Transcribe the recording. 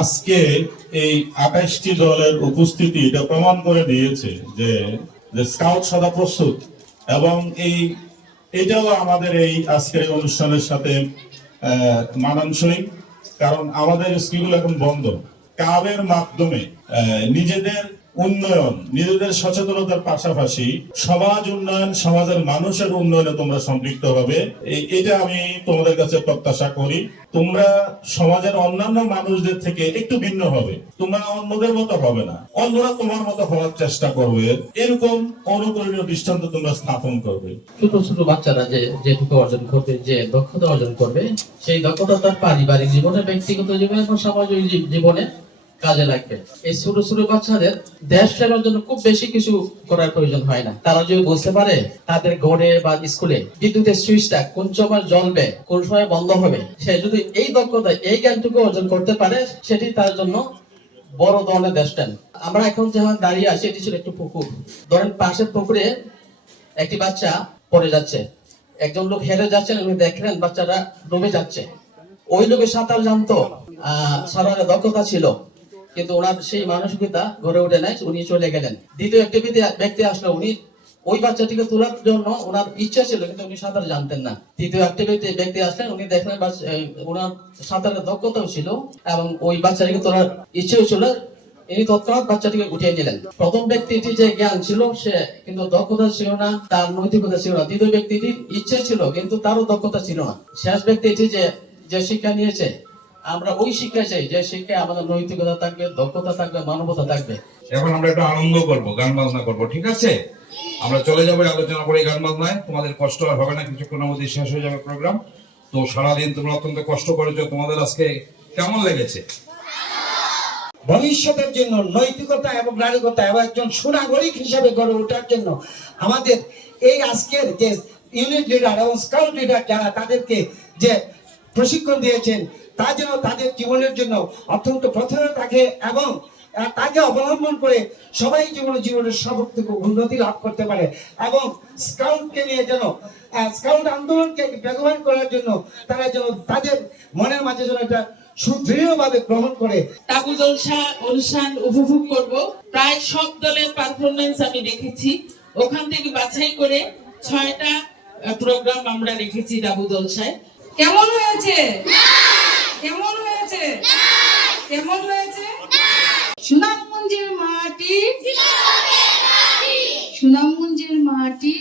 আজকে এই 28টি দলের উপস্থিতি এটা প্রমাণ করে দিয়েছে যে স্কাউট সদা প্রস্তুত, এবং এটাও আমাদের এই আজকের এই অনুষ্ঠানের সাথে মানানসই। কারণ আমাদের স্কুল এখন বন্ধ। ক্লাবের মাধ্যমে নিজেদের উন্নয়ন, নিজেদের সচেতনতার পাশাপাশি সমাজ উন্নয়ন, সমাজের মানুষের উন্নয়নে তোমরা সম্পৃক্ত হবে, এটা আমি তোমাদের কাছে প্রত্যাশা করি। তোমরা সমাজের অন্যান্য মানুষদের থেকে একটু ভিন্ন হবে, তোমরা অন্যদের মতো হবে না, অন্যরা তোমার মতো হওয়ার চেষ্টা করবে, এরকম অনুকরণীয় দৃষ্টান্ত তোমরা স্থাপন করবে। ছোট ছোট বাচ্চারা যেটুকু অর্জন করবে, যে দক্ষতা অর্জন করবে, সেই দক্ষতা তার পারিবারিক জীবনে, ব্যক্তিগত জীবনে এবং সামাজিক জীবনে কাজে লাগবে। এই ছোট ছোট বাচ্চাদের দেশ সেবার জন্য খুব বেশি কিছু করার প্রয়োজন হয় না। তারা যদি বুঝতে পারে তাদের ঘরে বা স্কুলে বিদ্যুতের সুইচটা কোন সময় জ্বলবে, কোন সময় বন্ধ হবে, সে যদি এই দক্ষতা, এই জ্ঞানটুকু অর্জন করতে পারে, সেটি তার জন্য বড় ধরনের দেশটান। আমরা এখন যখন দাঁড়িয়ে আছি, এটি ছিল একটু পুকুর। ধরেন পাশের পুকুরে একটি বাচ্চা পড়ে যাচ্ছে, একজন লোক হেরে যাচ্ছেন, উনি দেখলেন বাচ্চাটা ডুবে যাচ্ছে। ওই লোকের সাঁতার জানতো, সাঁতারের দক্ষতা ছিল, কিন্তু ওনার সেই মানসিকতা গড়ে ওঠে নাই, উনি চলে গেলেন। দ্বিতীয় একটি ব্যক্তি আসলো, উনি ওই বাচ্চাটিকে তোলার জন্য ওনার ইচ্ছা ছিল, কিন্তু উনি সাঁতার জানতেন না। তৃতীয় একটি ব্যক্তি আসলেন, উনি দেখলেন ওনার সাঁতারের দক্ষতাও ছিল এবং ওই বাচ্চাটিকে তোলার ইচ্ছেও ছিল, ইনি তৎক্ষণাৎ বাচ্চাটিকে উঠিয়ে নিলেন। প্রথম ব্যক্তিটি যে জ্ঞান ছিল, সে কিন্তু দক্ষতা ছিল না, তার নৈতিকতা ছিল না। দ্বিতীয় ব্যক্তিটির ইচ্ছে ছিল, কিন্তু তারও দক্ষতা ছিল না। শেষ ব্যক্তিটি যে শিক্ষা নিয়েছে, আমরা ওই শিক্ষা চাই যে শিক্ষায় আমাদের নৈতিকতা থাকবে, দক্ষতা থাকবে, মানবতা থাকবে। এখন আমরা একটু আনন্দ করব, গান বাজনা করব, ঠিক আছে? আমরা চলে যাবো আলোচনা করে গান বাজনায়। তোমাদের কষ্ট আর হবে না, কিছুক্ষণের মধ্যে শেষ হয়ে যাবে প্রোগ্রাম। তো সারাদিন তোমরা অত্যন্ত কষ্ট করেছো, তোমাদের আজকে কেমন লেগেছে? ভবিষ্যতের জন্য নৈতিকতা এবং নাগরিকতা এবং একজন সুনাগরিক হিসেবে গড়ে ওঠার জন্য আমাদের এই আজকের যে ইউনিট লিডার এবং স্কাউট লিডার যারা তাদেরকে যে প্রশিক্ষণ দিয়েছেন, তা যেন তাদের জীবনের জন্য অত্যন্ত প্রথমে থাকে এবং তাকে অবলম্বন করে সবাই জীবনের সর্বাত্মক উন্নতি লাভ করতে পারে। এবং স্কাউটকে নিয়ে যেন স্কাউট আন্দোলনকে বেগবান করার জন্য তারা যেন তাদের মনের মাঝে যেন একটা সুদৃঢ়ভাবে গ্রহণ করে। তাবু জলসা অনুষ্ঠান উপভোগ করব। প্রায় সব দলের পারফরমেন্স আমি দেখেছি, ওখান থেকে বাছাই করে 6টা প্রোগ্রাম আমরা রেখেছি তাবু জলসায়। কেমন হয়েছে? কেমন হয়েছে? কেমন হয়েছে? সুনামগঞ্জের মাটি, সুনামগঞ্জের মাটি।